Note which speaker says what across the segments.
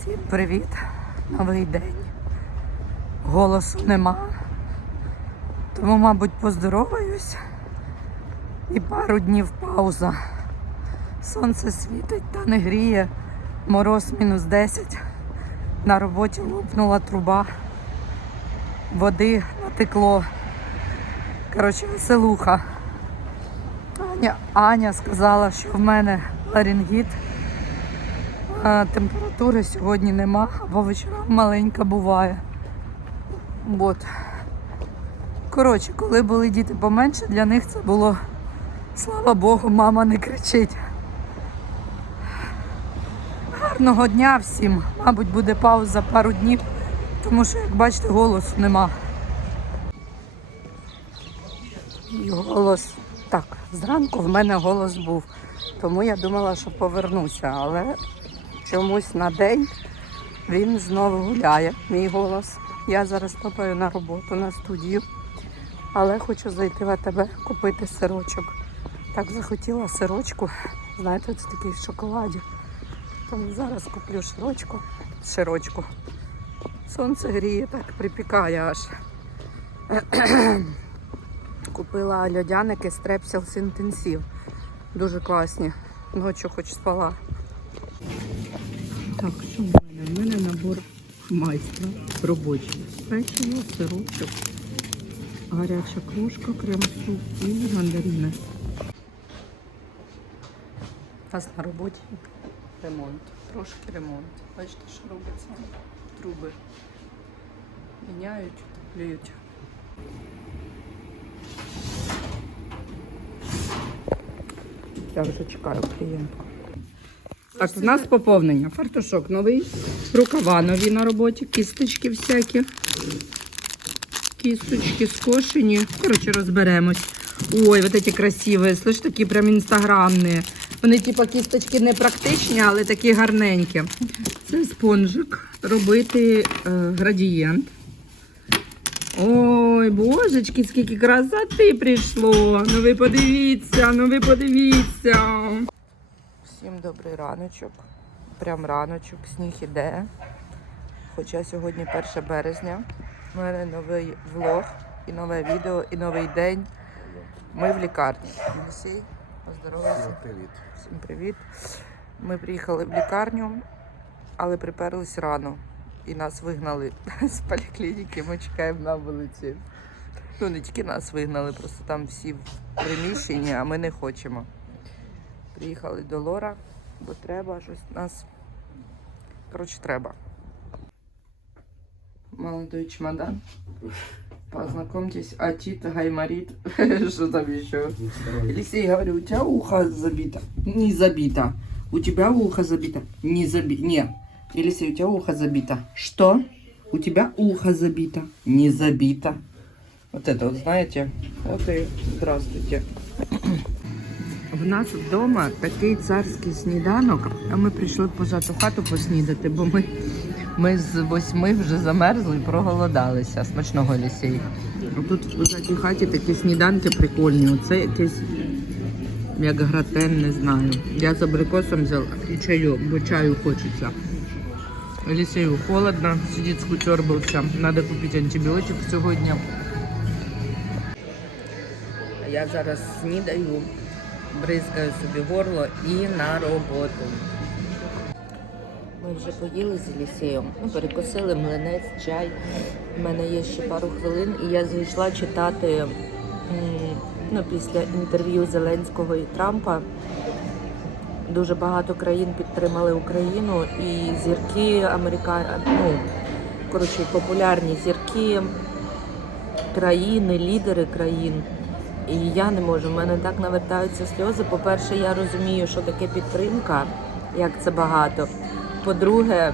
Speaker 1: Всім привіт! Новий день. Голосу нема. Тому, мабуть, поздороваюсь. І пару днів пауза. Сонце світить та не гріє. Мороз мінус 10. На роботі лопнула труба. Води натекло. Коротше, веселуха. Аня, Аня сказала, що в мене ларингіт. Температури сьогодні нема, або вечором маленька буває. От. Коротше, коли були діти поменше, для них це було, слава Богу, мама не кричить. Гарного дня всім. Мабуть, буде пауза пару днів, тому що, як бачите, голосу нема. І голос. Так, зранку в мене голос був, тому я думала, що повернуся, але чомусь на день він знову гуляє, мій голос. Я зараз топаю на роботу, на студію, але хочу зайти в АТБ, купити сирочок. Так захотіла сирочку. Знаєте, це такий в шоколаді. Тому зараз куплю широчку. Широчку. Сонце гріє, так припікає аж. Купила льодяники Strepsils Intensive. Дуже класні. Ночі хоч спала. Так, що в мене? В мене набор майстра робочий. Печиво, сиропчик, гаряча кружка, крем-суп і мандарини. У нас на роботі ремонт. Трошки ремонт. Бачите, що робиться? Труби міняють, утеплюють. Я вже чекаю клієнта. Так, у нас поповнення. Фартушок новий, рукава нові на роботі, кісточки всякі. Кісточки скошені. Коротше, розберемось. Ой, вот эти красиві, слышь, такі прям інстаграмні. Вони типа кісточки не практичні, але такі гарненькі. Це спонжик. Робити е, градієнт. Ой, божечки, скільки красоти прийшло. Ну ви подивіться, ну ви подивіться. Всім добрий раночок. Прям раночок, сніг іде. Хоча сьогодні 1 березня. У мене новий влог, і нове відео, і новий день. Ми в лікарні. Олексій, поздоровайся.
Speaker 2: Привіт.
Speaker 1: Всім привіт. Ми приїхали в лікарню, але приперлись рано. І нас вигнали з поліклініки. Ми чекаємо на вулиці. Ну, не тільки нас вигнали, просто там всі в приміщенні, а ми не хочемо. Приїхали до Лора, бо треба щось нас. Коротше, треба. Молодой чемодан. Познакомьтесь, Атит Гаймарит. Что там еще? Алексей, говорю, у тебя ухо забито. Не забито. У тебя ухо забито. Не забито. Не. Елисей, у тебя ухо забито. Что? У тебя ухо забито. Не забито. Вот это вот, знаете? Вот и здравствуйте. В нас вдома такий царський сніданок, а ми прийшли в позату хату поснідати, бо ми, ми з восьми вже замерзли і проголодалися. Смачного лісей. Тут в позатій хаті такі сніданки прикольні. Оце якесь як гратен, не знаю. Я з абрикосом взяла і чаю, бо чаю хочеться. Лісею холодно, сидить скучорбився. Треба купити антибіотик сьогодні. Я зараз снідаю, бризкаю собі горло і на роботу. Ми вже поїли з Елісеєм, ну, перекусили млинець, чай. У мене є ще пару хвилин, і я зайшла читати ну, після інтерв'ю Зеленського і Трампа. Дуже багато країн підтримали Україну і зірки Америка... ну, коротше, популярні зірки країни, лідери країн. І я не можу, в мене так навертаються сльози. По-перше, я розумію, що таке підтримка, як це багато. По-друге,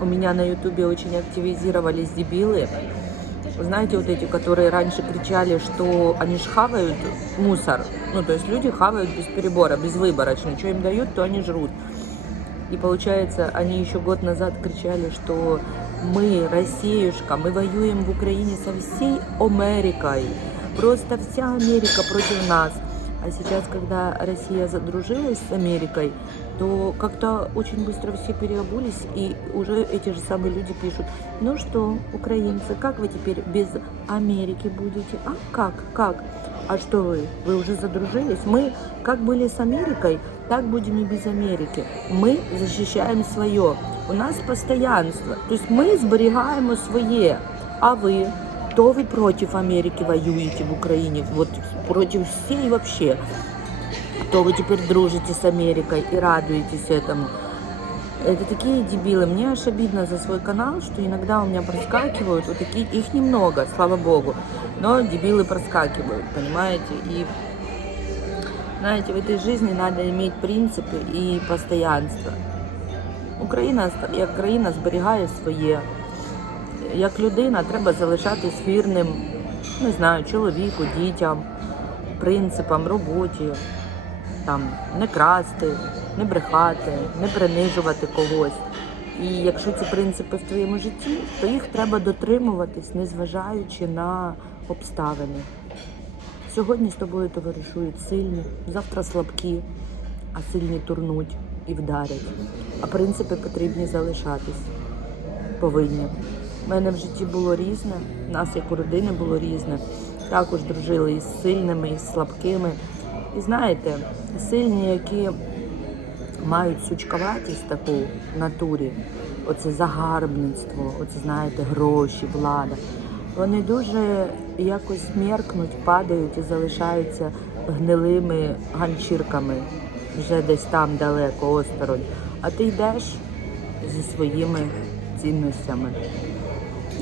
Speaker 1: у меня на ютубе очень активизировались дебилы. Знаете, вот эти, которые раньше кричали, что они ж хавают мусор. Ну, то есть люди хавают без перебора, безвыборочно. Что им дают, то они жрут. И получается, они еще год назад кричали, что мы, Россиюшка, мы воюем в Украине со всей Америкой. Просто вся Америка против нас. А сейчас, когда Россия задружилась с Америкой, то как-то очень быстро все переобулись, и уже эти же самые люди пишут, ну что, украинцы, как вы теперь без Америки будете? А как, как? А что вы? Вы уже задружились? Мы как были с Америкой, так будем и без Америки. Мы защищаем свое. У нас постоянство. То есть ми зберігаємо своє. А ви? То ви проти Америки воюєте в Україні? Вот проти всей вообще. То вы теперь дружите с Америкой и радуетесь этому. Это такие дебилы. Мне аж обидно за свой канал, что иногда у меня проскакивают вот такие, их немного, слава богу, но дебилы проскакивают, понимаете? И знаете, в этой жизни надо иметь принципы и постоянство. Україна ст- як країна зберігає своє. Як людина треба залишатись вірним, не знаю, чоловіку, дітям, принципам, роботі, там, не красти, не брехати, не принижувати когось. І якщо ці принципи в твоєму житті, то їх треба дотримуватись, незважаючи на обставини. Сьогодні з тобою товаришують сильні, завтра слабкі, а сильні турнуть і вдарять. А принципи потрібні залишатись. Повинні. У мене в житті було різне, в нас як у родини було різне. Також дружили із сильними, і з слабкими. І знаєте, сильні, які мають сучковатість таку в натурі, оце загарбництво, оце знаєте, гроші, влада. Вони дуже якось меркнуть, падають і залишаються гнилими ганчірками вже десь там далеко, осторонь. А ти йдеш зі своїми цінностями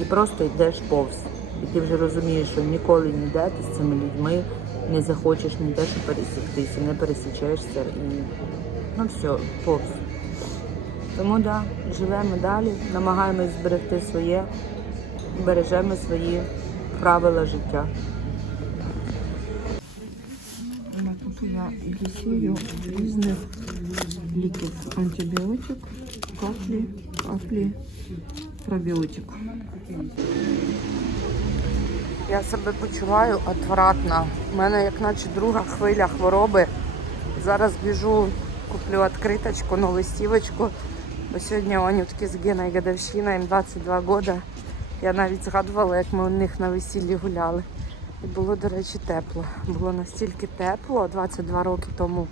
Speaker 1: і просто йдеш повз. І ти вже розумієш, що ніколи ніде ти з цими людьми не захочеш ніде що пересіктися, не пересічешся і ну все, повз. Тому да, живемо далі, намагаємось зберегти своє, бережемо свої правила життя.
Speaker 2: Тут я лісію різних ліків. Антибіотик, каплі, каплі, пробіотик.
Speaker 1: Я себе почуваю отвратно. У мене як наче друга хвиля хвороби. Зараз біжу, куплю відкриточку, ну листівочку. Бо сьогодні Анютки з Геною годовщина, їм 22 роки. Я навіть згадувала, як ми у них на весіллі гуляли. І було, до речі, тепло. Було настільки тепло 22 роки тому.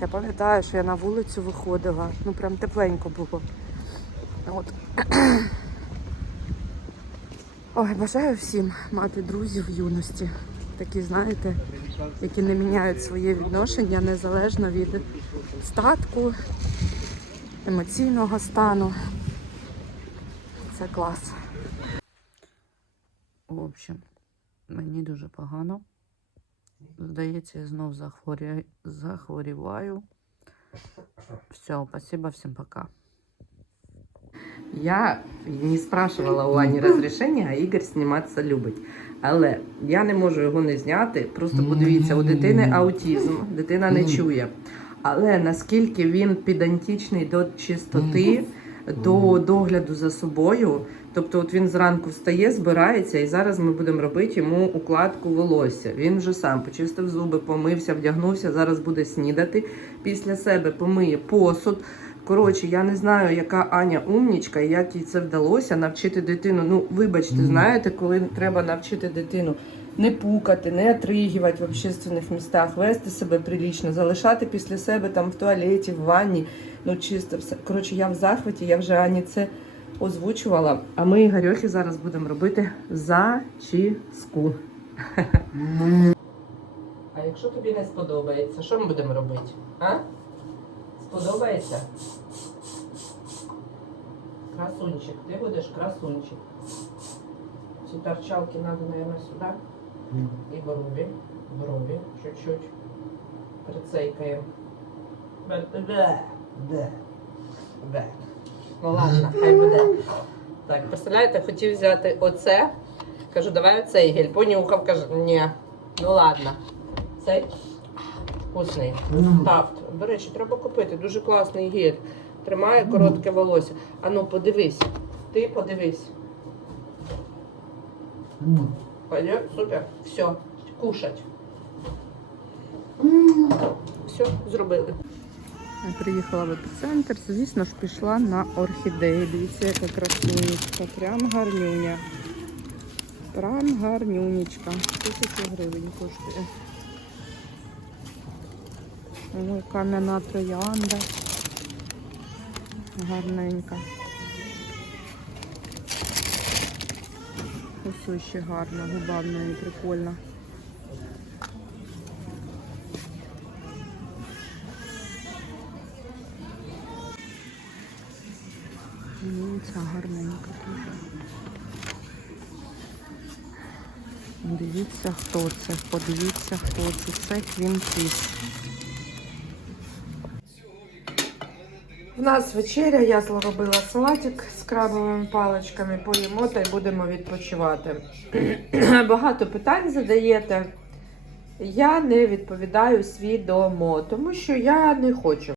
Speaker 1: Я пам'ятаю, що я на вулицю виходила. Ну прям тепленько було. От. Ой, бажаю всім мати друзів в юності. Такі, знаєте, які не міняють своє відношення незалежно від статку, емоційного стану. Це клас. В общем, мені дуже погано. Здається, я знов захворя... захворіваю. Все, спасибо, всім пока.
Speaker 3: Я не спрашивала у Ані розрішення, а Ігор зніматися любить. Але я не можу його не зняти. Просто подивіться, у дитини аутізм, дитина не чує. Але наскільки він підантічний до чистоти, до догляду за собою. Тобто, от він зранку встає, збирається, і зараз ми будемо робити йому укладку волосся. Він вже сам почистив зуби, помився, вдягнувся. Зараз буде снідати. Після себе помиє посуд. Коротше, я не знаю, яка Аня умнічка, і як їй це вдалося навчити дитину. Ну, вибачте, знаєте, коли треба навчити дитину не пукати, не отригувати в общественних містах, вести себе прилічно, залишати після себе там в туалеті, в ванні. Ну, чисто все. Коротше, я в захваті, я вже Ані це озвучувала. А ми Ігорьохи зараз будемо робити зачіску. А якщо тобі не сподобається, що ми будемо робити? А? Сподобається? Красунчик, ти будеш красунчик. Ці торчалки треба, наверное, сюди. І брові. Брові чуть-чуть. Прицейкаємо. Бе- бе- бе. Бе. Ну ладно, хай буде. Так, представляєте, хотів взяти оце. Кажу, давай оцей гель. Понюхав, каже, ні. Ну ладно. Цей вкусний. Тафт. До речі, треба купити. Дуже класний гель. Тримає коротке волосся. А ну подивись. Ти подивись. Пойдет? Супер. Все. Кушать.
Speaker 4: Все, зробили.
Speaker 1: Я приїхала в епіцентр, звісно ж, пішла на орхідеї. Дивіться, яка красунечка. Прям гарнюня. Прям гарнюнечка. Тисячу гривень коштує. Ой, кам'яна троянда. Гарненька. Ось ще гарна, губа в неї прикольна. Ну, ця гарненька дуже. Дивіться, хто це. Подивіться, хто це. Це квінтіс.
Speaker 5: У нас вечеря, я зробила салатик з крабовими паличками, поїмо та й будемо відпочивати. Багато питань задаєте. Я не відповідаю свідомо, тому що я не хочу.